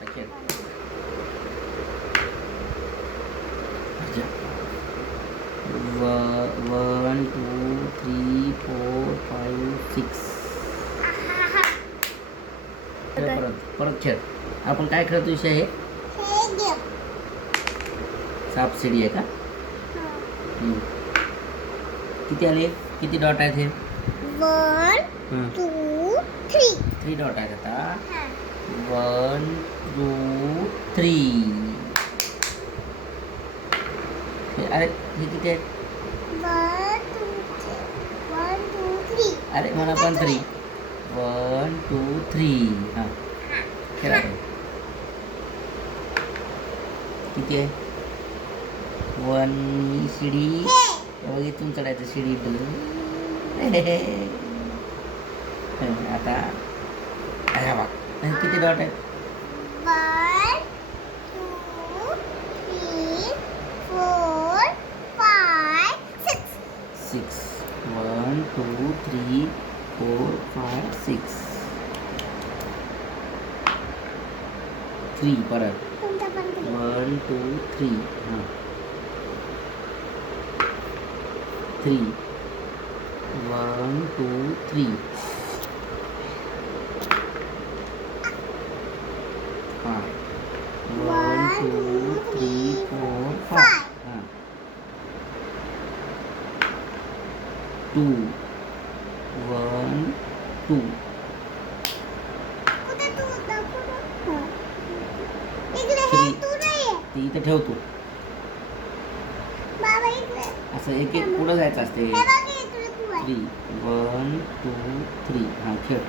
आता खेळ. 1 2 3 4 5 6. परत खेळ. आपण काय खेळतो विषय आहे? सापशिडी आहे का? किती आले? किती डॉट आहेत हे? 1 2 3. 3 डॉट आहेत आता. 1 2 3. अरे हे किती आहेत? 1 2 3. अरे मला पण 3. 1 2 3. हां खेळा. किती आहे? 1 शिडी. बघ इथून चढायचं शिडी. आता अरे बा किती डॉट आहेत? 1 2 3 4 5 6. 6. 1 2 3 4 5 6. 3 परत. 1 2 3. हां 3. 1 2 3. 5. 1 2 3 4 5. हां 2. 1 2. ती इथं ठेवतो. असं एक एक पुढं जायचं असते. 3 1 2 3. हां खेळ.